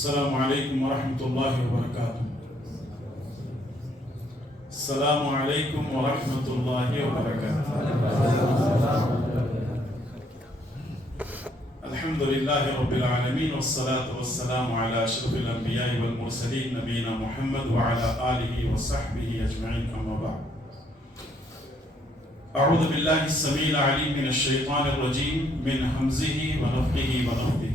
السلام علیکم ورحمۃ اللہ وبرکاتہ. السلام علیکم ورحمۃ اللہ وبرکاتہ. الحمد للہ رب العالمین والصلاة والسلام علی اشرف الانبیاء والمرسلین نبینا محمد وعلی آلہ وصحبہ اجمعین. اما بعد. اعوذ باللہ السمیع العلیم من الشیطان الرجیم من حمزہ ونفخہ ونفثہ.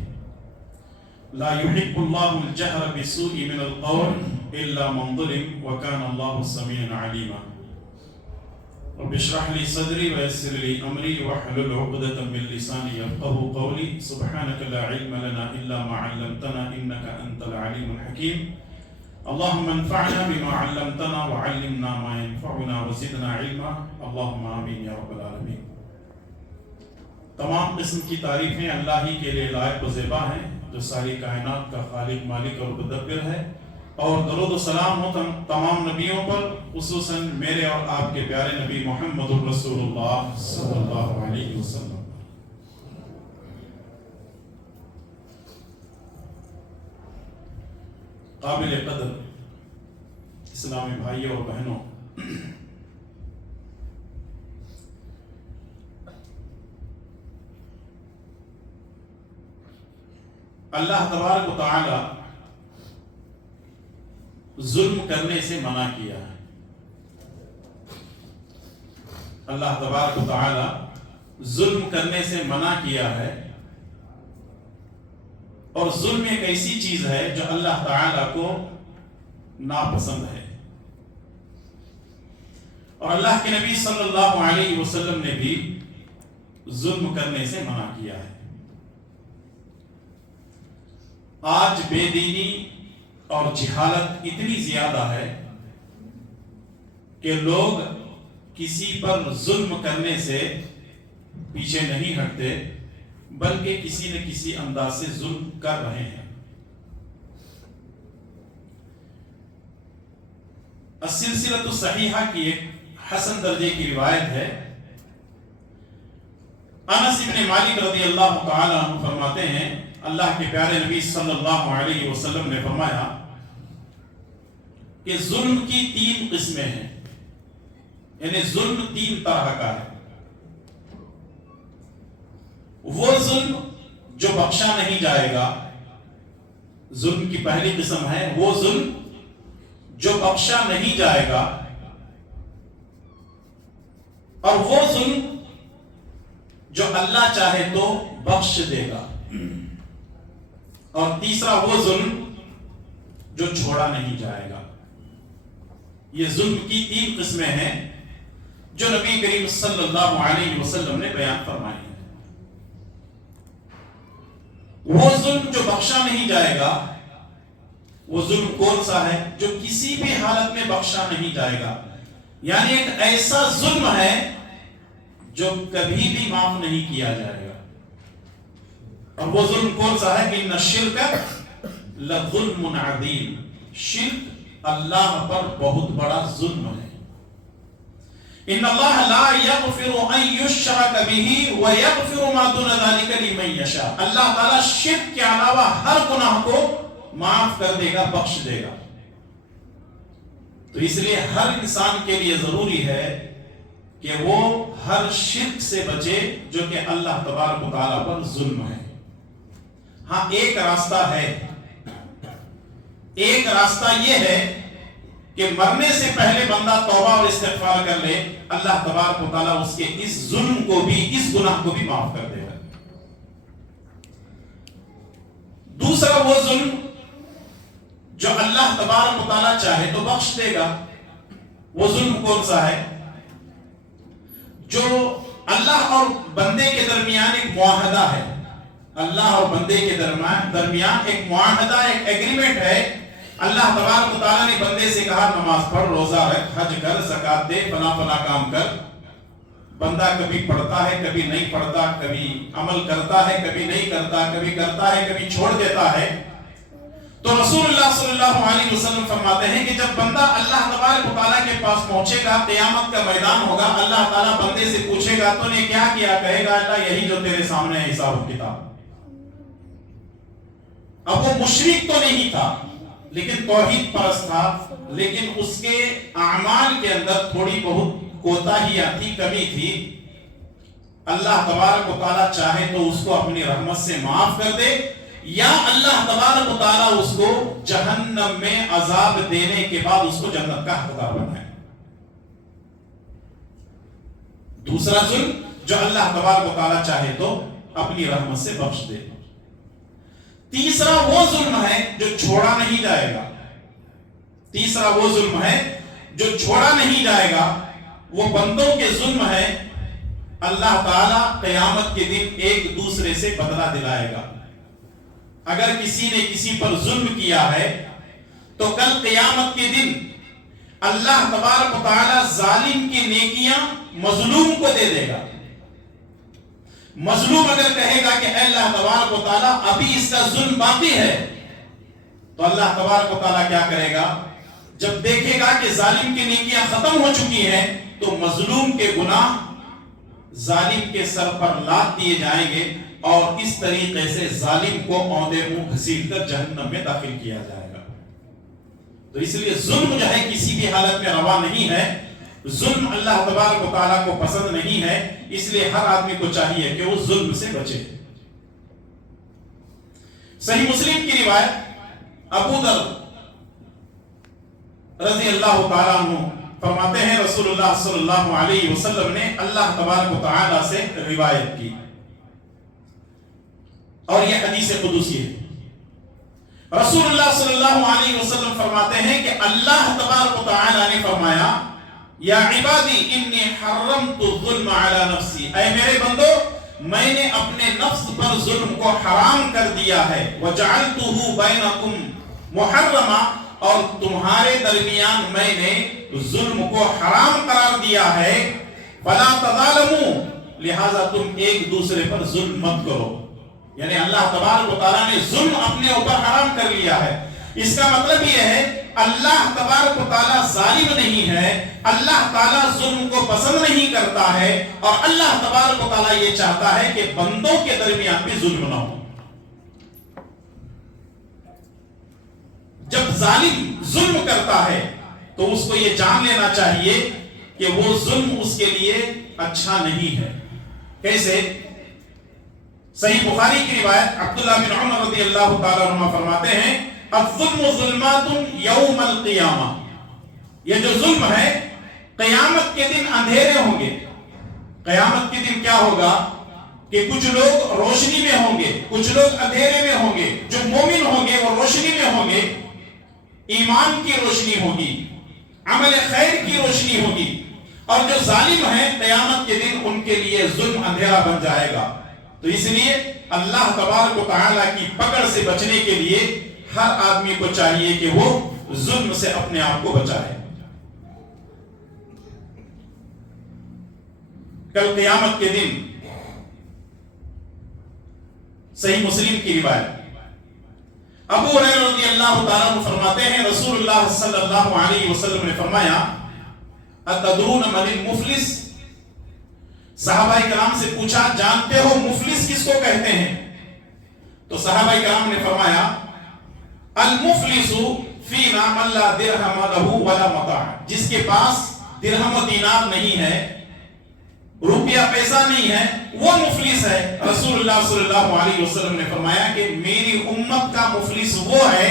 لا يحب الله الجهر بالسوء من القول إلا من ظلم وكان الله سميعا عليما. رب اشرح لي صدري ويسر لي أمري واحلل عقدة من لساني يفقهوا قولي. سبحانك لا علم لنا إلا ما علمتنا إنك أنت العليم الحكيم. اللهم انفعنا بما علمتنا وعلمنا ما ينفعنا وزدنا علما. اللهم آمين يا رب العالمين. تمام قسم کی تعریفیں اللہ ہی کے لیے لائق و زیبا ہیں جو ساری کائنات کا خالق، مالک اور مدبر ہے. اور درود و سلام ہو تمام نبیوں پر، خصوصاً میرے اور آپ کے پیارے نبی محمد الرسول اللہ صلی اللہ علیہ وسلم. قابل قدر اسلامی بھائیوں اور بہنوں، اللہ تبارک و تعالی ظلم کرنے سے منع کیا ہے. اللہ تبارک و تعالی ظلم کرنے سے منع کیا ہے. اور ظلم ایک ایسی چیز ہے جو اللہ تعالی کو ناپسند ہے. اور اللہ کے نبی صلی اللہ علیہ وسلم نے بھی ظلم کرنے سے منع کیا ہے. آج بے دینی اور جہالت اتنی زیادہ ہے کہ لوگ کسی پر ظلم کرنے سے پیچھے نہیں ہٹتے، بلکہ کسی نہ کسی انداز سے ظلم کر رہے ہیں. السلسلۃ الصحیحہ کی ایک حسن درجے کی روایت ہے. انس بن مالک رضی اللہ تعالی عنہ فرماتے ہیں، اللہ کے پیارے نبی صلی اللہ علیہ وسلم نے فرمایا کہ ظلم کی 3 قسمیں ہیں. یعنی ظلم 3 طرح کا ہے. وہ ظلم جو بخشا نہیں جائے گا، ظلم کی پہلی قسم ہے وہ ظلم جو بخشا نہیں جائے گا. اور وہ ظلم جو اللہ چاہے تو بخش دے گا. اور تیسرا وہ ظلم جو چھوڑا نہیں جائے گا. یہ ظلم کی 3 قسمیں ہیں جو نبی کریم صلی اللہ علیہ وسلم نے بیان فرمائی ہیں. وہ ظلم جو بخشا نہیں جائے گا، وہ ظلم کون سا ہے؟ جو کسی بھی حالت میں بخشا نہیں جائے گا. یعنی ایک ایسا ظلم ہے جو کبھی بھی معاف نہیں کیا جائے گا. اور وہ ظلم کون سا ہے؟ ان الشرک لظلم عظیم. شرک اللہ پر بہت بڑا ظلم ہے. ان اللہ لا یغفر ان یشرک به ویغفر ما دون ذلک لمن یشاء. اللہ تعالی شرک کے علاوہ ہر گناہ کو معاف کر دے گا، بخش دے گا. تو اس لیے ہر انسان کے لیے ضروری ہے کہ وہ ہر شرک سے بچے جو کہ اللہ تبارک و تعالی پر ظلم ہے. ہاں ایک راستہ ہے، ایک راستہ یہ ہے کہ مرنے سے پہلے بندہ توبہ اور استغفار کر لے، اللہ تبارک و تعالیٰ اس کے اس ظلم کو بھی، اس گناہ کو بھی معاف کر دے گا. دوسرا وہ ظلم جو اللہ تبارک و تعالیٰ چاہے تو بخش دے گا. وہ ظلم کون سا ہے؟ جو اللہ اور بندے کے درمیان ایک معاہدہ ہے. اللہ اور بندے کے درمیان ایک معاہدہ، ایک ایگریمنٹ ہے. اللہ تبارک و تعالیٰ نے بندے سے کہا نماز پڑھ، روزہ رکھ، حج کر، زکات دے، فلاں فلاں کام کر. بندہ کبھی پڑھتا ہے، کبھی نہیں پڑھتا، کبھی عمل کرتا ہے، کبھی نہیں کرتا، کبھی کرتا ہے، کبھی چھوڑ دیتا ہے. تو رسول اللہ صلی اللہ علیہ وسلم فرماتے ہیں کہ جب بندہ اللہ تبارک و تعالیٰ کے پاس پہنچے گا، قیامت کا میدان ہوگا، اللہ تعالیٰ بندے سے پوچھے گا تو نے کیا کیا؟ کہے گا اللہ یہی جو تیرے سامنے ہے، حساب و کتاب. اب وہ مشرک تو نہیں تھا لیکن توحید پرست تھا، لیکن اس کے اعمال کے اندر تھوڑی بہت کوتاہیاں تھی، کمی تھی۔ اللہ تبارک و تعالیٰ چاہے تو اس کو اپنی رحمت سے معاف کر دے، یا اللہ تبارک و تعالیٰ اس کو جہنم میں عذاب دینے کے بعد اس کو جنت کا حقدار بنائے۔ دوسرا ظلم جو اللہ تبارک و تعالیٰ چاہے تو اپنی رحمت سے بخش دے۔ تیسرا وہ ظلم ہے جو چھوڑا نہیں جائے گا، تیسرا وہ ظلم ہے جو چھوڑا نہیں جائے گا، وہ بندوں کے ظلم ہے۔ اللہ تعالیٰ قیامت کے دن ایک دوسرے سے بدلہ دلائے گا۔ اگر کسی نے کسی پر ظلم کیا ہے تو کل قیامت کے دن اللہ تبارک و تعالیٰ ظالم کی نیکیاں مظلوم کو دے دے گا۔ مظلوم اگر کہے گا کہ اے اللہ تبارک و تعالیٰ ابھی اس کا ظلم باقی ہے، تو اللہ تبارک و تعالیٰ کیا کرے گا؟ جب دیکھے گا کہ ظالم کی نیکیاں ختم ہو چکی ہیں تو مظلوم کے گناہ ظالم کے سر پر لاد دیے جائیں گے، اور اس طریقے سے ظالم کو اوندے منہ گھسیٹ کر جہنم میں داخل کیا جائے گا۔ تو اس لیے ظلم جو ہے کسی بھی حالت میں روا نہیں ہے، ظلم اللہ تبارک و تعالیٰ کو پسند نہیں ہے، اس لیے ہر آدمی کو چاہیے کہ وہ ظلم سے بچے۔ صحیح مسلم کی روایت، ابو ذر رضی اللہ تعالیٰ عنہ فرماتے ہیں رسول اللہ صلی اللہ علیہ وسلم نے اللہ تبارک و تعالیٰ سے روایت کی، اور یہ حدیث قدسی ہے۔ رسول اللہ صلی اللہ علیہ وسلم فرماتے ہیں کہ اللہ تبارک و تعالیٰ نے فرمایا، یا عبادی انی حرمت الظلم علی نفسی، اے میرے بندو میں نے اپنے نفس پر ظلم کو حرام کر دیا ہے، وجعلتہ بینکم محرما، اور تمہارے درمیان میں نے ظلم کو حرام قرار دیا ہے، فلا تظالموا، لہذا تم ایک دوسرے پر ظلم مت کرو۔ یعنی اللہ تبارک و تعالیٰ نے ظلم اپنے اوپر حرام کر لیا ہے۔ اس کا مطلب یہ ہے اللہ تبارک و تعالیٰ ظالم نہیں ہے، اللہ تعالیٰ ظلم کو پسند نہیں کرتا ہے، اور اللہ تبارک و تعالیٰ یہ چاہتا ہے کہ بندوں کے درمیان بھی ظلم نہ ہو۔ جب ظالم ظلم کرتا ہے تو اس کو یہ جان لینا چاہیے کہ وہ ظلم اس کے لیے اچھا نہیں ہے۔ کیسے؟ صحیح بخاری کی روایت، عبداللہ بن عمر رضی اللہ تعالیٰ عنہ فرماتے ہیں، الظلم ظلمات یوم القیامہ، یہ جو ظلم ہے قیامت کے دن اندھیرے ہوں گے۔ قیامت کے دن کیا ہوگا کہ کچھ لوگ روشنی میں ہوں گے، کچھ لوگ اندھیرے میں ہوں گے۔ جو مومن ہوں گے وہ روشنی میں ہوں گے، ایمان کی روشنی ہوگی، عمل خیر کی روشنی ہوگی، اور جو ظالم ہیں قیامت کے دن ان کے لیے ظلم اندھیرا بن جائے گا۔ تو اس لیے اللہ تبارک و تعالیٰ کی پکڑ سے بچنے کے لیے ہر آدمی کو چاہیے کہ وہ ظلم سے اپنے آپ کو بچائے۔ کل قیامت کے دن صحیح مسلم کی روایت، ابو ہریرہ رضی اللہ تعالیٰ عنہ فرماتے ہیں رسول اللہ صلی اللہ علیہ وسلم نے فرمایا، اتدرون من المفلس؟ صحابہ کرام سے پوچھا جانتے ہو مفلس کس کو کہتے ہیں؟ تو صحابہ کرام نے فرمایا، المفلس فینا من لا درہم لہ ولا متاع، جس کے پاس درہم و دینار نہیں ہے، روپیہ پیسہ نہیں ہے، وہ مفلس ہے۔ رسول اللہ صلی اللہ علیہ وسلم نے فرمایا کہ میری امت کا مفلس وہ ہے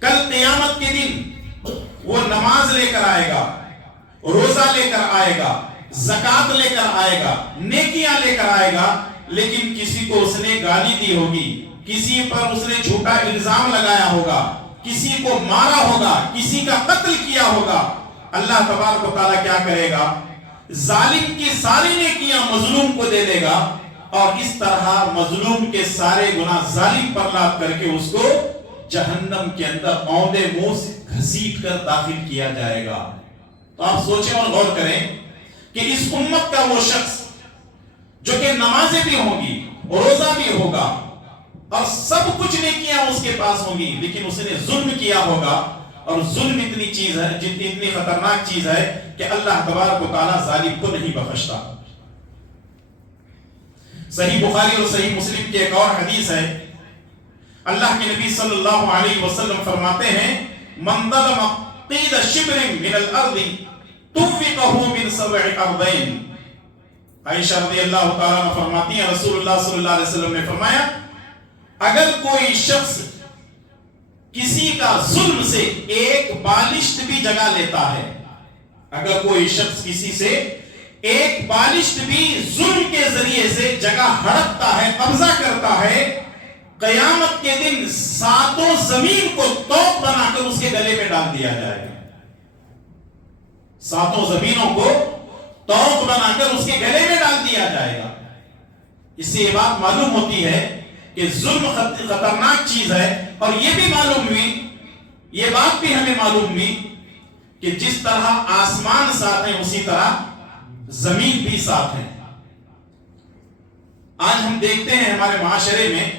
کل قیامت کے دن وہ نماز لے کر آئے گا، روزہ لے کر آئے گا، زکوٰۃ لے کر آئے گا، نیکیاں لے کر آئے گا، لیکن کسی کو اس نے گالی دی ہوگی، کسی پر اس نے جھوٹا الزام لگایا ہوگا، کسی کو مارا ہوگا، کسی کا قتل کیا ہوگا۔ اللہ تبارک و تعالیٰ کیا کرے گا؟ ظالم کی ساری نیکیاں مظلوم کو دے دے گا، اور اس طرح مظلوم کے سارے گناہ ظالم پر لاد کر کے اس کو جہنم کے اندر اوندے منہ سے گھسیٹ کر داخل کیا جائے گا۔ تو آپ سوچیں اور غور کریں کہ اس امت کا وہ شخص جو کہ نمازیں بھی ہوں گی، روزہ بھی ہوگا، اور سب کچھ نیکیاں اس کے پاس ہوں گی، لیکن اس نے ظلم کیا ہوگا، اور ظلم اتنی چیز ہے، اتنی خطرناک چیز ہے کہ اللہ تبارک و تعالیٰ ظالم کو نہیں بخشتا۔ صحیح بخاری اور صحیح مسلم کی ایک اور حدیث ہے، اللہ کے نبی صلی اللہ علیہ وسلم فرماتے ہیں من ظلم قید شبر من الارض توفقہ من سبع ارضین. عائشہ رضی اللہ تعالیٰ عنہ فرماتی ہیں رسول اللہ صلی اللہ علیہ وسلم نے فرمایا اگر کوئی شخص کسی کا ظلم سے ایک بالشت بھی جگہ لیتا ہے، اگر کوئی شخص کسی سے ایک بالشت بھی ظلم کے ذریعے سے جگہ ہڑپتا ہے، قبضہ کرتا ہے، قیامت کے دن ساتوں زمین کو توق بنا کر اس کے گلے میں ڈال دیا جائے گا. ساتوں زمینوں کو توق بنا کر اس کے گلے میں ڈال دیا جائے گا. اس سے یہ بات معلوم ہوتی ہے کہ ظلم خطرناک چیز ہے. اور یہ بھی معلوم ہوئی، یہ بات بھی ہمیں معلوم ہوئی کہ جس طرح آسمان ساتھ ہیں اسی طرح زمین بھی ساتھ ہے. آج ہم دیکھتے ہیں ہمارے معاشرے میں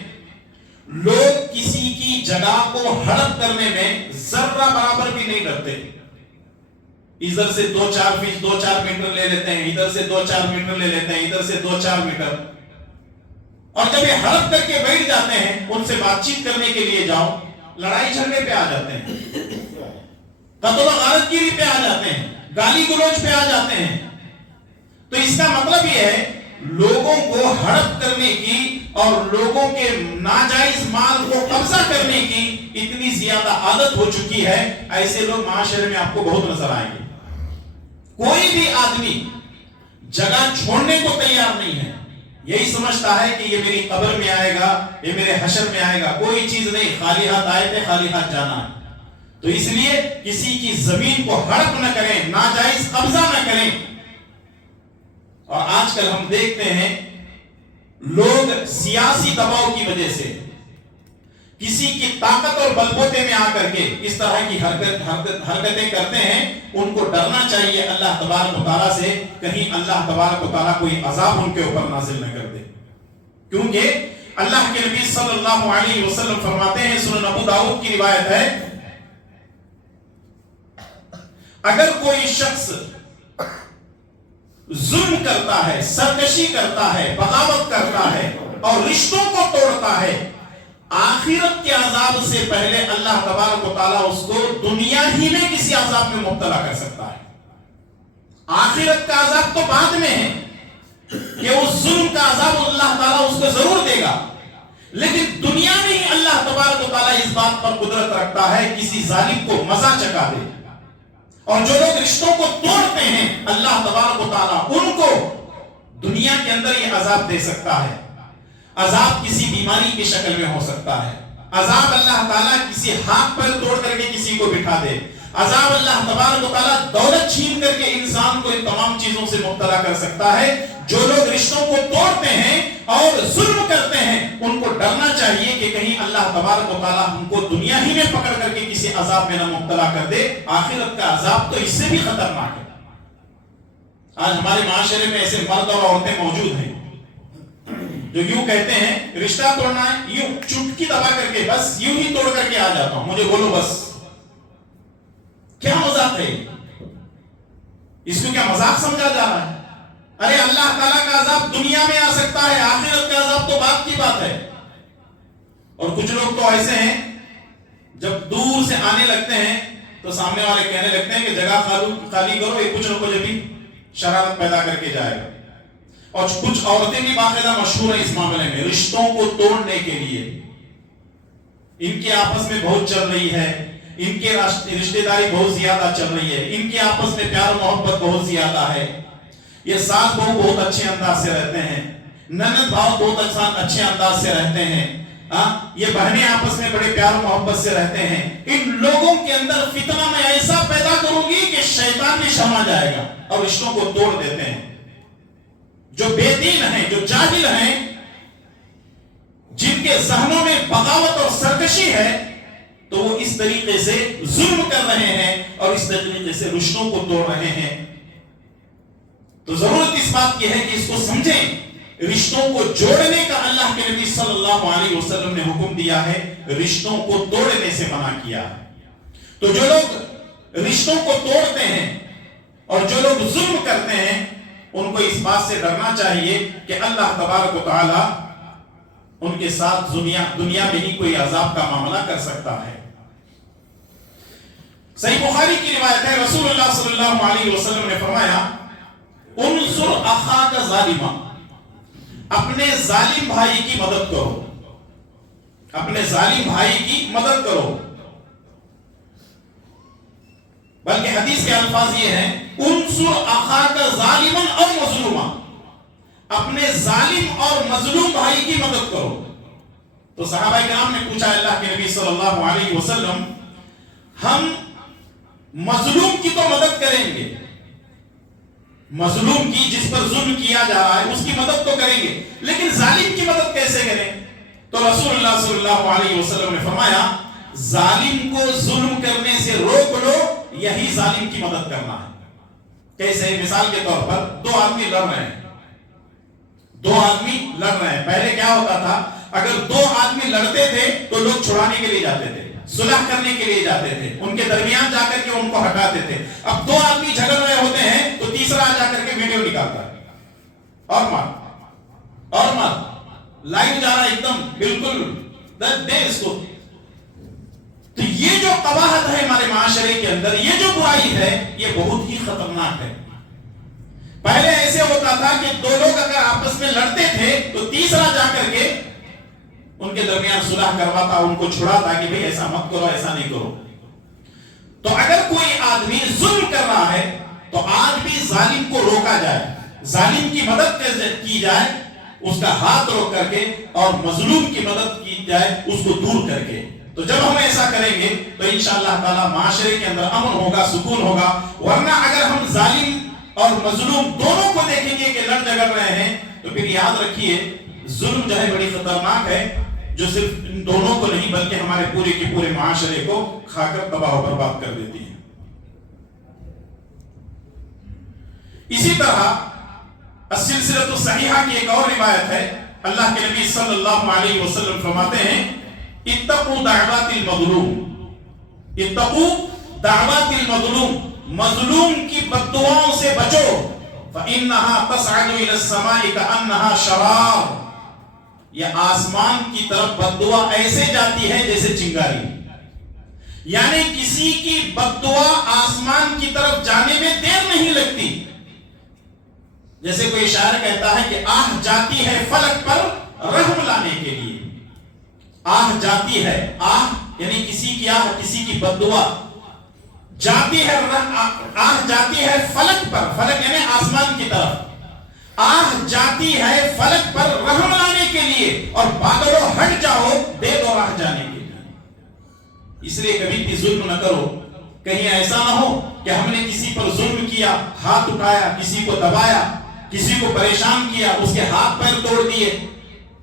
لوگ کسی کی جگہ کو ہڑپ کرنے میں ذرہ برابر بھی نہیں ڈرتے. ادھر سے 2-4 فیٹ 2-4 میٹر لے لیتے ہیں، ادھر سے 2-4 میٹر لے لیتے ہیں، ادھر سے 2-4 میٹر. اور جب یہ ہڑپ کر کے بیٹھ جاتے ہیں، ان سے بات چیت کرنے کے لیے جاؤ، لڑائی جھگڑے پہ آ جاتے ہیں، قتل و غارت گیری پہ آ جاتے ہیں، گالی گلوچ پہ آ جاتے ہیں. تو اس کا مطلب یہ ہے لوگوں کو ہڑپ کرنے کی اور لوگوں کے ناجائز مال کو قبضہ کرنے کی اتنی زیادہ عادت ہو چکی ہے. ایسے لوگ معاشرے میں آپ کو بہت نظر آئیں گے. کوئی بھی آدمی جگہ چھوڑنے کو تیار نہیں ہے. یہی سمجھتا ہے کہ یہ میری قبر میں آئے گا، یہ میرے حشر میں آئے گا. کوئی چیز نہیں، خالی ہاتھ آئے تھے خالی ہاتھ جانا ہے. تو اس لیے کسی کی زمین کو ہڑپ نہ کریں، ناجائز قبضہ نہ کریں. اور آج کل ہم دیکھتے ہیں لوگ سیاسی دباؤ کی وجہ سے کسی کی طاقت اور بلبوتے میں آ کر کے اس طرح کی حرکتیں کرتے ہیں. ان کو ڈرنا چاہیے اللہ تبارک و تعالیٰ سے، کہیں اللہ تبارک و تعالیٰ کوئی عذاب ان کے اوپر نازل نہ کر دے. کیونکہ اللہ کے نبی صلی اللہ علیہ وسلم فرماتے ہیں، سنن ابو داؤد کی روایت ہے، اگر کوئی شخص ظلم کرتا ہے، سرکشی کرتا ہے، بغاوت کرتا ہے اور رشتوں کو توڑتا ہے، آخرت کے عذاب سے پہلے اللہ تبارک و تعالیٰ اس کو دنیا ہی میں کسی عذاب میں مبتلا کر سکتا ہے. آخرت کا عذاب تو بعد میں ہے کہ اس ظلم کا عذاب اللہ تعالیٰ اس کو ضرور دے گا، لیکن دنیا میں ہی اللہ تبارک و تعالیٰ اس بات پر قدرت رکھتا ہے کسی ظالم کو مزہ چکھا دے. اور جو لوگ رشتوں کو توڑتے ہیں اللہ تبارک و تعالیٰ ان کو دنیا کے اندر یہ عذاب دے سکتا ہے. عذاب کسی بیماری کی شکل میں ہو سکتا ہے، عذاب اللہ تعالیٰ کسی ہاتھ پر توڑ کر کے کسی کو بٹھا دے، عذاب اللہ تبارک و تعالیٰ دولت چھین کر کے انسان کو ان تمام چیزوں سے مبتلا کر سکتا ہے. جو لوگ رشتوں کو توڑتے ہیں اور ظلم کرتے ہیں ان کو ڈرنا چاہیے کہ کہیں اللہ تبارک و تعالیٰ ہم کو دنیا ہی میں پکڑ کر کے کسی عذاب میں نہ مبتلا کر دے. آخرت کا عذاب تو اس سے بھی خطرناک ہے. آج ہمارے معاشرے میں ایسے مرد اور عورتیں موجود ہیں جو یوں کہتے ہیں رشتہ توڑنا ہے، یوں چٹکی دبا کر کے بس یوں ہی توڑ کر کے آ جاتا ہوں، مجھے بولو بس. کیا مذاق ہے؟ اس کو کیا مذاق سمجھا جا رہا ہے؟ ارے اللہ تعالیٰ کا عذاب دنیا میں آ سکتا ہے، آخرت کا عذاب تو بعد کی بات ہے. اور کچھ لوگ تو ایسے ہیں جب دور سے آنے لگتے ہیں تو سامنے والے کہنے لگتے ہیں کہ جگہ خالی کرو، یہ کچھ نہ کچھ ابھی شرارت پیدا کر کے جائے گا. اور کچھ عورتیں بھی باقاعدہ مشہور ہیں اس معاملے میں، رشتوں کو توڑنے کے لیے. ان کے آپس میں بہت چل رہی ہے، ان کے رشتہ داری بہت زیادہ چل رہی ہے، ان کے آپس میں پیار و محبت بہت زیادہ ہے، یہ ساس بہو بہت اچھے انداز سے رہتے ہیں، نند بھاؤ بہت اچھے انداز سے رہتے ہیں، یہ بہنیں آپس میں بڑے پیار و محبت سے رہتے ہیں. ان لوگوں کے اندر فتنہ میں ایسا پیدا کروں گی کہ شیطان بھی شرما جائے گا اور رشتوں کو توڑ دیتے ہیں. جو بے دین ہیں، جو جاہل ہیں، جن کے ذہنوں میں بغاوت اور سرکشی ہے، تو وہ اس طریقے سے ظلم کر رہے ہیں اور اس طریقے سے رشتوں کو توڑ رہے ہیں. تو ضرورت اس بات کی ہے کہ اس کو سمجھیں. رشتوں کو جوڑنے کا اللہ کے نبی صلی اللہ علیہ وسلم نے حکم دیا ہے، رشتوں کو توڑنے سے منع کیا. تو جو لوگ رشتوں کو توڑتے ہیں اور جو لوگ ظلم کرتے ہیں ان کو اس بات سے ڈرنا چاہیے کہ اللہ تبارک و تعالی ان کے ساتھ دنیا میں ہی کوئی عذاب کا معاملہ کر سکتا ہے۔ صحیح بخاری کی روایت ہے، رسول اللہ صلی اللہ علیہ وسلم نے فرمایا انصر اخاک ظالما، اپنے ظالم بھائی کی مدد کرو، اپنے ظالم بھائی کی مدد کرو۔ بلکہ حدیث کے الفاظ یہ ہیں انصر اخاک ظالما او مظلوما، اپنے ظالم اور مظلوم بھائی کی مدد کرو۔ تو صحابہ کرام نے پوچھا اللہ کے نبی صلی اللہ علیہ وسلم، ہم مظلوم کی تو مدد کریں گے، مظلوم کی جس پر ظلم کیا جا رہا ہے اس کی مدد تو کریں گے، لیکن ظالم کی مدد کیسے کریں؟ تو رسول اللہ صلی اللہ علیہ وسلم نے فرمایا ظالم کو ظلم کرنے سے روک لو، یہی ظالم کی مدد کرنا ہے۔ کیسے؟ مثال کے طور پر دو آدمی لڑ رہے ہیں، دو آدمی لڑ رہے ہیں۔ پہلے کیا ہوتا تھا، اگر دو آدمی لڑتے تھے تو لوگ چھڑانے کے لیے جاتے تھے، صلح کرنے کے لیے جاتے تھے، ان کے درمیان جا کر کے ان کو ہٹاتے تھے۔ اب دو آدمی جھگڑ رہے ہوتے ہیں تو تیسرا جا کر کے ویڈیو نکالتا ہے اور مار لائیو جا رہا ہے، ایک دم بالکل دے اس کو۔ تو یہ جو قباحت ہے ہمارے معاشرے کے اندر، یہ جو برائی ہے، یہ بہت ہی خطرناک ہے۔ پہلے ایسے ہوتا تھا کہ دو لوگ اگر آپس میں لڑتے تھے تو تیسرا جا کر کے ان کے درمیان صلح کرواتا، ان کو چھڑاتا کہ بھئی ایسا مت کرو، ایسا نہیں کرو۔ تو اگر کوئی آدمی ظلم کر رہا ہے تو آج بھی ظالم کو روکا جائے، ظالم کی مدد کی جائے اس کا ہاتھ روک کر کے، اور مظلوم کی مدد کی جائے اس کو دور کر کے۔ تو جب ہم ایسا کریں گے تو انشاءاللہ تعالی معاشرے کے اندر امن ہوگا، سکون ہوگا۔ ورنہ اگر ہم ظالم اور مظلوم دونوں کو دیکھیں گے کہ لڑ جھگڑ رہے ہیں تو پھر یاد رکھیے ظلم جو ہے بڑی خطرناک ہے، جو صرف ان دونوں کو نہیں بلکہ ہمارے پورے کے پورے معاشرے کو کھا کر تباہ و برباد کر دیتی ہے۔ اسی طرح السلسلۃ الصحیحہ کی ایک اور روایت ہے، اللہ کے نبی صلی اللہ علیہ وسلم فرماتے ہیں اتقوا دعوات المظلوم، اتقوا دعوات المظلوم، مظلوم کی بد دعاؤں سے بچو، فإنها تصعد إلى السماء كأنها شرار، یہ آسمان کی طرف بد دعا ایسے جاتی ہے جیسے چنگاری، یعنی کسی کی بد دعا آسمان کی طرف جانے میں دیر نہیں لگتی۔ جیسے کوئی شاعر کہتا ہے کہ آہ جاتی ہے فلک پر رحم لانے کے لیے، آہ جاتی ہے، آہ یعنی کسی کی آہ، کسی کی بد دعا جاتی ہے، آہ جاتی ہے فلک پر، فلک یعنی آسمان کی طرف، آہ جاتی ہے فلک پر رحم لانے کے لیے، اور بادلوں ہٹ جاؤ دے دو راہ جانے کے لیے۔ اس لیے کبھی بھی ظلم نہ کرو، کہیں ایسا نہ ہو کہ ہم نے کسی پر ظلم کیا، ہاتھ اٹھایا، کسی کو دبایا، کسی کو پریشان کیا، اس کے ہاتھ پیر توڑ دیے،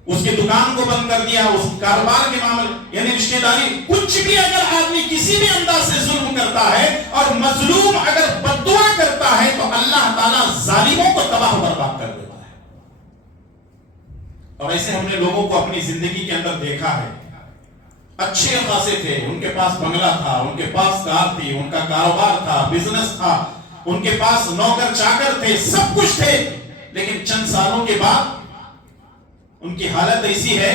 اس کے دکان کو بند کر دیا، اس کاروبار کے معاملے یعنی رشتہ داری، کچھ بھی اگر آدمی کسی بھی انداز سے ظلم کرتا ہے اور مظلوم اگر بد دعا کرتا ہے تو اللہ تعالیٰ ظالموں کو تباہ و برباد کر دیتا ہے۔ اور ایسے ہم نے لوگوں کو اپنی زندگی کے اندر دیکھا ہے، اچھے خاصے تھے، ان کے پاس بنگلہ تھا، ان کے پاس کار تھی، ان کا کاروبار تھا، بزنس تھا، ان کے پاس نوکر چاکر تھے، سب کچھ تھے، لیکن چند سالوں کے بعد ان کی حالت ایسی ہے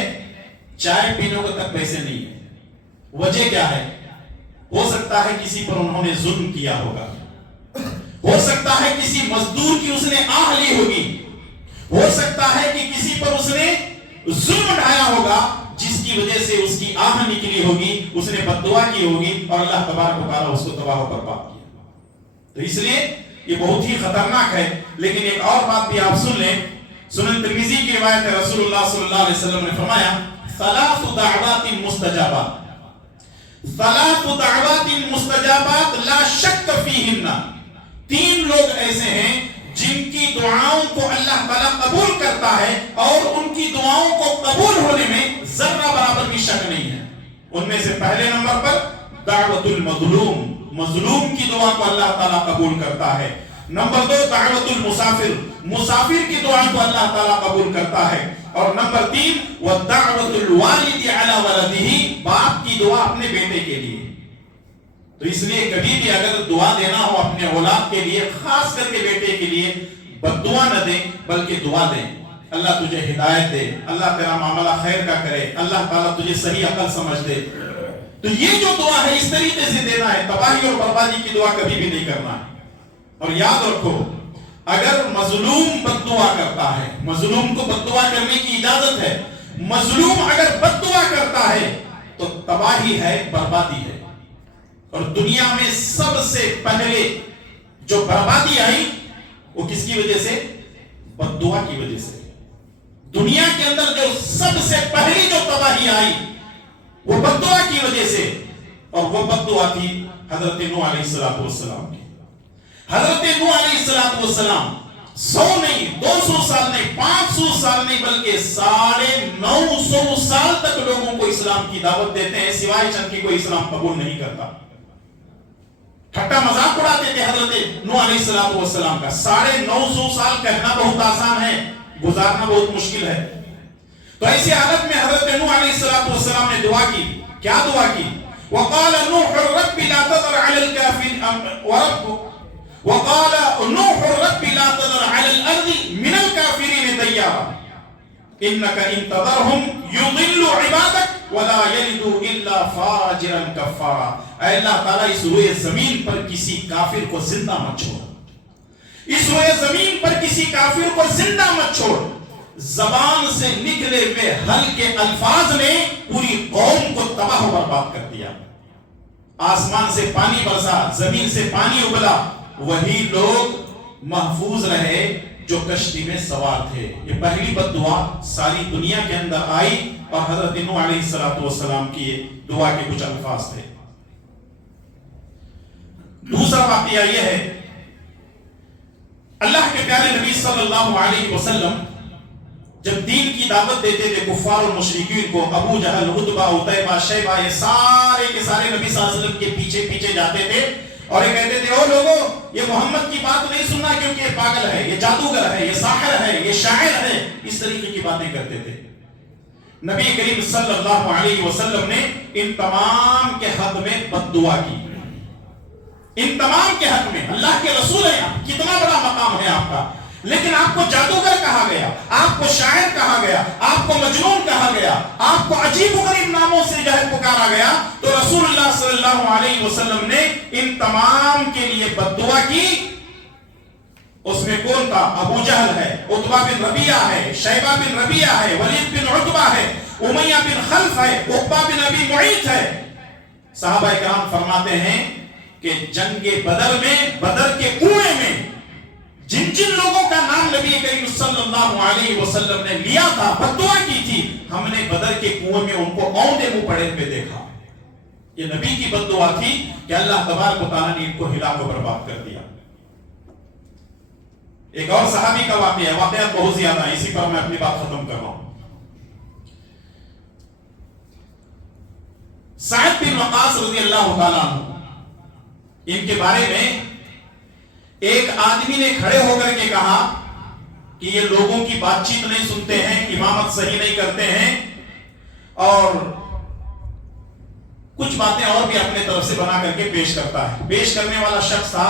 چائے پینے کو تک پیسے نہیں ہے۔ وجہ کیا ہے؟ ہو سکتا ہے کسی پر انہوں نے ظلم کیا ہوگا، ہو سکتا ہے کسی مزدور کی اس نے آہ لی ہوگی، ہو سکتا ہے کہ کسی پر اس نے ظلم ڈھایا ہوگا جس کی وجہ سے اس کی آہ نکلی ہوگی، اس نے بد دعا کی ہوگی اور اللہ تبارک و تعالیٰ اس کو تباہ و برباد کیا۔ تو اس لیے یہ بہت ہی خطرناک ہے۔ لیکن ایک اور بات بھی آپ سن لیں، سنن ترمذی کی روایت ہے، رسول اللہ صلی اللہ علیہ وسلم نے فرمایا ثلاث دعوات مستجابات، ثلاث دعوات مستجابات لا شک فیہن، تین لوگ ایسے ہیں جن کی دعاؤں کو اللہ تعالیٰ قبول کرتا ہے اور ان کی دعاؤں کو قبول ہونے میں ذرہ برابر بھی شک نہیں ہے۔ ان میں سے پہلے نمبر پر دعوت المظلوم، مظلوم کی دعا کو اللہ تعالیٰ قبول کرتا ہے۔ نمبر دو دعوت المسافر، مسافر کی دعا کو اللہ تعالیٰ قبول کرتا ہے۔ اور نمبر تین وَدَعْوَةُ الْوَالِدِ عَلَى وَلَدِهِ، باپ کی دعا اپنے بیٹے کے لیے۔ تو اس لیے کبھی بھی اگر دعا دینا ہو اپنے اولاد کے لیے، خاص کر کے بیٹے کے لیے، بد دعا نہ دیں بلکہ دعا دیں۔ اللہ تجھے ہدایت دے، اللہ تیرا معاملہ خیر کا کرے، اللہ تعالیٰ تجھے صحیح عقل سمجھ دے. تو یہ جو دعا ہے اس طریقے سے دینا ہے، تباہی اور بربادی کی دعا کبھی بھی نہیں کرنا ہے. اور یاد رکھو اگر مظلوم بد دعا کرتا ہے، مظلوم کو بد دعا کرنے کی اجازت ہے، مظلوم اگر بد دعا کرتا ہے تو تباہی ہے، بربادی ہے. اور دنیا میں سب سے پہلے جو بربادی آئی وہ کس کی وجہ سے؟ بد دعا کی وجہ سے. دنیا کے اندر جو سب سے پہلی جو تباہی آئی وہ بد دعا کی وجہ سے، اور وہ بد دعا تھی حضرت نوح علیہ السلام کی. حضرت نوح علیہ السلام 100 نہیں، 200 سال نہیں، 500 سال نہیں، بلکہ 950 سال تک لوگوں کو اسلام کی دعوت دیتے ہیں، سوائے چند کی کوئی اسلام قبول نہیں کرتا. ٹھٹا مذاق اڑاتے تھے حضرت نوح علیہ السلام کا. 950 سال کہنا بہت آسان ہے، گزارنا بہت مشکل ہے. تو ایسی حالت میں حضرت نوح علیہ السلام نے دعا کی. کیا دعا کی؟ وقال نوح رب لا تذر على الكافرين وقال نوح رب لا تذر على الارض من الكافرين ديارا انك ان تذرهم يضل عبادك ولا يلدوا الا فاجرا كفارا. اے اللہ تعالیٰ اس روئے زمین پر کسی کافر کو زندہ مت چھوڑ، اس روئے زمین پر کسی کافر کو زندہ مت چھوڑ. زبان سے نکلے ہوئے ہلکے الفاظ نے پوری قوم کو تباہ و برباد کر دیا. آسمان سے پانی برسا، زمین سے پانی ابلا، وہی لوگ محفوظ رہے جو کشتی میں سوار تھے. یہ پہلی بد دعا ساری دنیا کے اندر آئی اور حضرت نوح علیہ السلام کی دعا کے کچھ الفاظ تھے. دوسرا واقعہ یہ ہے، اللہ کے پیارے نبی صلی اللہ علیہ وسلم جب دین کی دعوت دیتے تھے کفار اور مشرکین کو، ابو جہل، عتبہ، عتیبہ، شیبہ، یہ سارے کے سارے نبی صلی اللہ علیہ وسلم کے پیچھے پیچھے جاتے تھے اور یہ کہتے تھے او لوگوں یہ محمد کی بات نہیں سننا کیونکہ یہ پاگل ہے، یہ جادوگر ہے، یہ ساحر ہے، یہ شاعر ہے. اس طریقے کی باتیں کرتے تھے. نبی کریم صلی اللہ علیہ وسلم نے ان تمام کے حق میں بد دعا کی. ان تمام کے حق میں، اللہ کے رسول ہیں آپ، کتنا بڑا مقام ہے آپ کا، لیکن آپ کو جادوگر کہا گیا، آپ کو شاعر کہا گیا، آپ کو مجنون کہا گیا، آپ کو عجیب و غریب ناموں سے جو ہے پکارا گیا. تو رسول اللہ صلی اللہ علیہ وسلم نے ان تمام کے لیے بد دعا کی. اس میں کون تھا؟ ابو جہل ہے، عتبہ بن ربیعہ ہے، شیبہ بن ربیعہ ہے، ولید بن عتبہ ہے، امیہ بن خلف ہے، عقبہ بن ابی معیط ہے. صحابہ کرام فرماتے ہیں کہ جنگ بدر میں، بدر کے کنویں میں جن جن لوگوں کا نام نبی کریم صلی اللہ علیہ وسلم نے لیا تھا، بد دعا کی تھی، ہم نے بدر کے کنویں میں ان کو اونڈے منہ پڑے ہوئے دیکھا. یہ نبی کی بد دعا تھی کہ اللہ تبارک و تعالیٰ نے ان کو ہلاک و برباد کر دیا. ایک اور صحابی کا واقعہ ہے، واقعات بہت زیادہ ہیں، اسی پر میں اپنی بات ختم کر رہا ہوں. سعد بن وقاص رضی اللہ تعالیٰ عنہ، ان کے بارے میں ایک آدمی نے کھڑے ہو کر کے کہا کہ یہ لوگوں کی بات چیت نہیں سنتے ہیں، امامت صحیح نہیں کرتے ہیں، اور کچھ باتیں اور بھی اپنے طرف سے بنا کر کے پیش کرتا ہے. پیش کرنے والا شخص تھا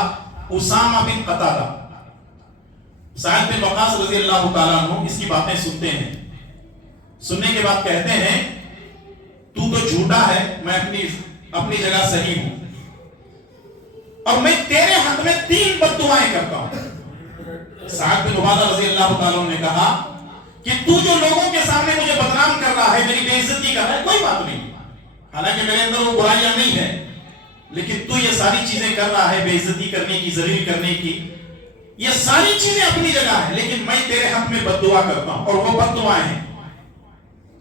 اسامہ بن قتادہ. سعد بن وقاص رضی اللہ تعالیٰ عنہ اس کی باتیں سنتے ہیں. سننے کے بعد کہتے ہیں تو جھوٹا ہے، میں اپنی جگہ صحیح ہوں، اور میں تیرے حق میں 3 بد دعائیں کرتا ہوں. سعد بن عبادہ رضی اللہ تعالیٰ عنہ نے کہا کہ تو جو لوگوں کے سامنے مجھے بدنام کر رہا ہے، میری بے عزتی کر رہا ہے، کوئی بات نہیں، حالانکہ میرے اندر وہ برائیاں نہیں ہے، لیکن تو یہ ساری چیزیں کر رہا ہے، بے عزتی کرنے کی، ذلیل کرنے کی، یہ ساری چیزیں اپنی جگہ ہیں، لیکن میں تیرے حق میں بد دعا کرتا ہوں. اور وہ بد دعائیں ہیں.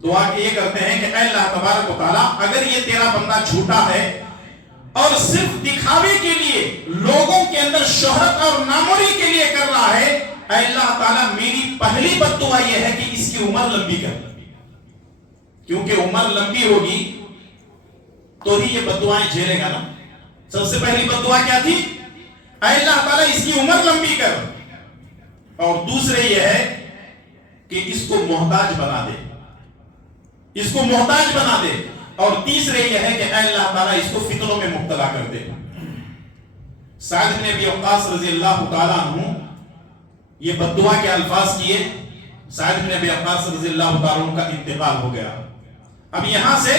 دعا یہ کرتے ہیں کہ اے اللہ تبارک و تعالیٰ اگر یہ تیرا بندہ جھوٹا ہے اور صرف دکھاوے کے لیے، لوگوں کے اندر شہرت اور ناموری کے لیے کر رہا ہے، اے اللہ تعالیٰ میری پہلی بد دعا یہ ہے کہ اس کی عمر لمبی کر، کیونکہ عمر لمبی ہوگی تو ہی یہ بد دعائیں جھیلے گا نا. سب سے پہلی بد دعا کیا تھی؟ اے اللہ تعالیٰ اس کی عمر لمبی کر. اور دوسرے یہ ہے کہ اس کو محتاج بنا دے، اس کو محتاج بنا دے. اور تیسرے یہ ہے کہ اے اللہ تعالیٰ اس کو فتنوں میں مبتلا کر دے. سعد بن ابی وقاص رضی اللہ تعالیٰ عنہ یہ بد دعا کے الفاظ کیے. سعد بن ابی وقاص رضی اللہ تعالیٰ عنہ کا انتقال ہو گیا. اب یہاں سے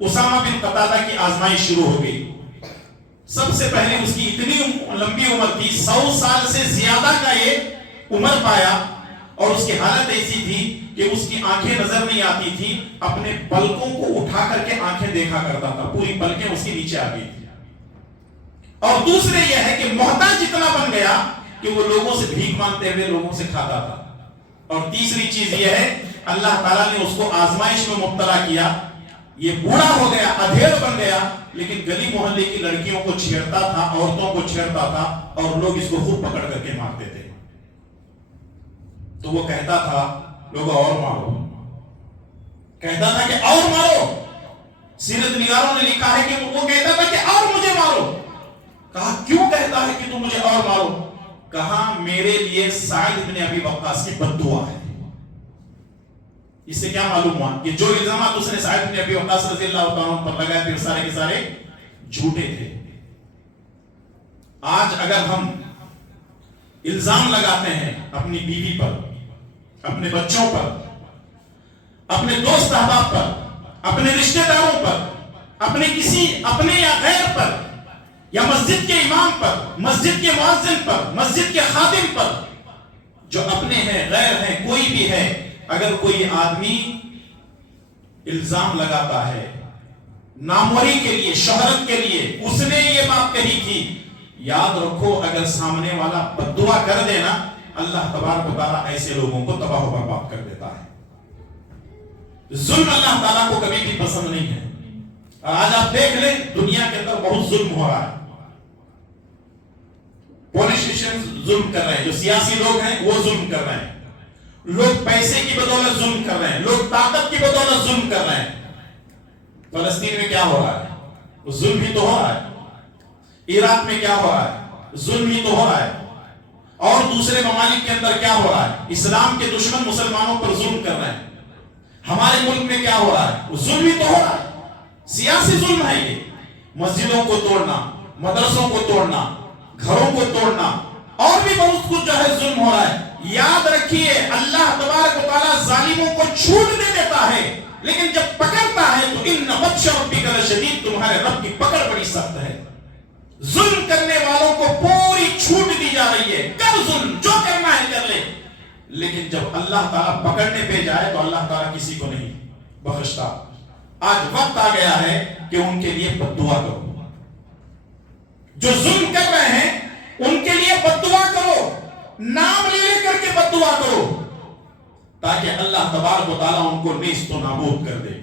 اسامہ بن قتادہ کی آزمائش شروع ہو گئی. سب سے پہلے اس کی اتنی لمبی عمر تھی, 100 سال سے زیادہ کا یہ عمر پایا, اور اس کی حالت ایسی تھی کہ اس کی آنکھیں نظر نہیں آتی تھی, اپنے پلکوں کو اٹھا کر کے آنکھیں دیکھا کرتا تھا, پوری پلکیں اس کے نیچے آ گئی تھی. اور دوسرے یہ ہے کہ محتاج اتنا بن گیا کہ وہ لوگوں سے بھیک مانگتے ہوئے لوگوں سے کھاتا تھا. اور تیسری چیز یہ ہے, اللہ تعالیٰ نے اس کو آزمائش میں مبتلا کیا. یہ بوڑھا ہو گیا, ادھیڑ بن گیا, لیکن گلی محلے کی لڑکیوں کو چھیڑتا تھا, عورتوں کو چھیڑتا تھا, اور لوگ اس کو خوب پکڑ کر کے مارتے تھے. تو وہ کہتا تھا لوگوں اور مارو, کہتا تھا کہ اور مارو. سیرت نگاروں نے لکھا ہے کہ وہ کہتا تھا کہ اور مجھے مارو. کہا کیوں کہتا ہے کہ تم مجھے اور مارو؟ کہا میرے لیے سعد بن ابی وقاص کی بد دعا ہے. اس سے کیا معلوم ہوا کہ جو الزامات اس نے سعد بن ابی وقاص رضی اللہ تعالیٰ عنہ پر لگائے تھے سارے کے سارے جھوٹے تھے. آج اگر ہم الزام لگاتے ہیں اپنی بیوی پر, اپنے بچوں پر, اپنے دوست احباب پر, اپنے رشتہ داروں پر, اپنے یا غیر پر, یا مسجد کے امام پر, مسجد کے مؤذن پر, مسجد کے خادم پر, جو اپنے ہیں غیر ہیں کوئی بھی ہے, اگر کوئی آدمی الزام لگاتا ہے ناموری کے لیے, شہرت کے لیے, اس نے یہ بات کہی تھی, یاد رکھو اگر سامنے والا بد دعا کر دینا, اللہ تبارک و تعالیٰ ایسے لوگوں کو تباہ و برباد کر دیتا ہے. ظلم اللہ تعالیٰ کو کبھی بھی پسند نہیں ہے. اور آج آپ دیکھ لیں دنیا کے اندر بہت ظلم ہو رہا ہے. پولیٹیشین ظلم کر رہے ہیں, جو سیاسی لوگ ہیں وہ ظلم کر رہے ہیں, لوگ پیسے کی بدولت ظلم کر رہے ہیں, لوگ طاقت کی بدولت ظلم کر رہے ہیں. فلسطین میں کیا ہو رہا ہے؟ ظلم ہی تو ہو رہا ہے. عراق میں کیا ہو رہا ہے؟ ظلم ہی تو ہو رہا ہے. اور دوسرے ممالک کے اندر کیا ہو رہا ہے؟ اسلام کے دشمن مسلمانوں پر ظلم کر رہے ہیں. ہمارے ملک میں کیا ہو رہا ہے؟ ظلم ہی تو ہو رہا ہے. سیاسی ظلم ہے یہ. مسجدوں کو توڑنا, مدرسوں کو توڑنا, گھروں کو توڑنا, اور بھی بہت کچھ جو ہے ظلم ہو رہا ہے. یاد رکھیے اللہ تبارک و تعالیٰ ظالموں کو چھوٹ دے دیتا ہے, لیکن جب پکڑتا ہے تو ان بطش ربک لشدید, تمہارے رب کی پکڑ بڑی سخت ہے. ظلم کرنے والوں کو پوری چھوٹ دی جا رہی ہے, کر ظلم, جو کرنا ہے کر لے, لیکن جب اللہ تعالیٰ پکڑنے پہ جائے تو اللہ تعالیٰ کسی کو نہیں بخشتا. آج وقت آ گیا ہے کہ ان کے لیے بد دعا کرو. جو ظلم کر رہے ہیں ان کے لیے بد دعا کرو, نام لے کر کے بد دعا کرو, تاکہ اللہ تبارک و تعالیٰ ان کو نیست و نابود کر دے,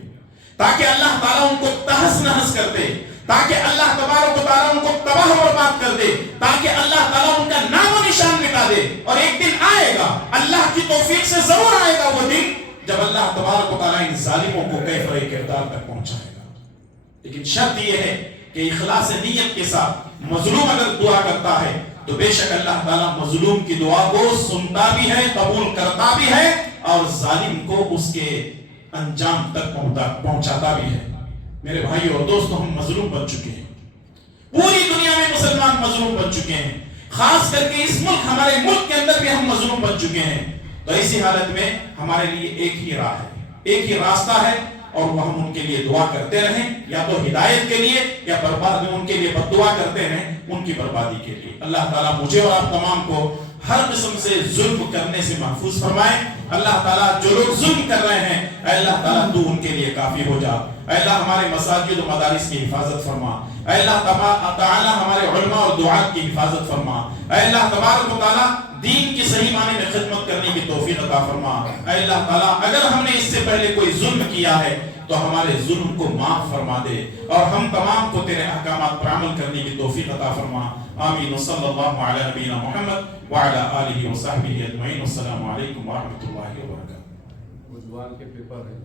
تاکہ اللہ تعالیٰ ان کو تہس نہس کر دے, تاکہ اللہ تبارک و تعالیٰ ان کو تباہ و برباد کر دے, تاکہ اللہ تعالیٰ ان کا نام و نشان مٹا دے. اور ایک دن آئے گا, اللہ کی توفیق سے ضرور آئے گا وہ دن, جب اللہ تبارک و تعالیٰ ان ظالموں کو کیفر کردار تک پہنچائے گا. لیکن شرط یہ ہے کہ اخلاص نیت کے ساتھ مظلوم اگر دعا کرتا ہے تو بے شک اللہ تعالیٰ مظلوم کی دعا کو سنتا بھی ہے, قبول کرتا بھی ہے, اور ظالم کو اس کے انجام تک پہنچاتا بھی ہے. میرے بھائی اور دوستو, ہم مظلوم بن چکے ہیں. پوری دنیا میں مسلمان مظلوم بن چکے ہیں, خاص کر کے اس ملک, ہمارے ملک کے اندر بھی ہم مظلوم بن چکے ہیں. تو ایسی حالت میں ہمارے لیے ایک ہی راہ ہے, ایک ہی راستہ ہے, اور وہ ہم ان کے لیے دعا کرتے رہیں, یا تو ہدایت کے لیے, یا برباد میں ان کے لیے بد دعا کرتے رہیں ان کی بربادی کے لیے. اللہ تعالیٰ مجھے اور آپ تمام کو ہر قسم سے ظلم کرنے سے محفوظ فرمائے. اللہ تعالیٰ جو لوگ ظلم کر رہے ہیں, اے اللہ تعالیٰ تو ان کے لیے کافی ہو جا. اے اللہ ہمارے مساجد و مدارس کی حفاظت فرما. اے اللہ تعالیٰ ہمارے علماء اور دعات کی حفاظت فرما. اے اللہ تبارک و تعالیٰ دین کی صحیح معنی میں خدمت کرنے کی توفیق عطا فرما. اے اللہ تعالیٰ اگر ہم نے اس سے پہلے کوئی ظلم کیا ہے تو ہمارے ظلم کو معاف فرما دے, اور ہم تمام کو تیرے احکامات پر عمل کرنے کی توفیق عطا فرما. آمین. صلی اللہ علی نبینا محمد وعلی آلہ وصحبہ اجمعین. السلام علیکم ورحمۃ اللہ وبرکاتہ. کے پیپر ہے.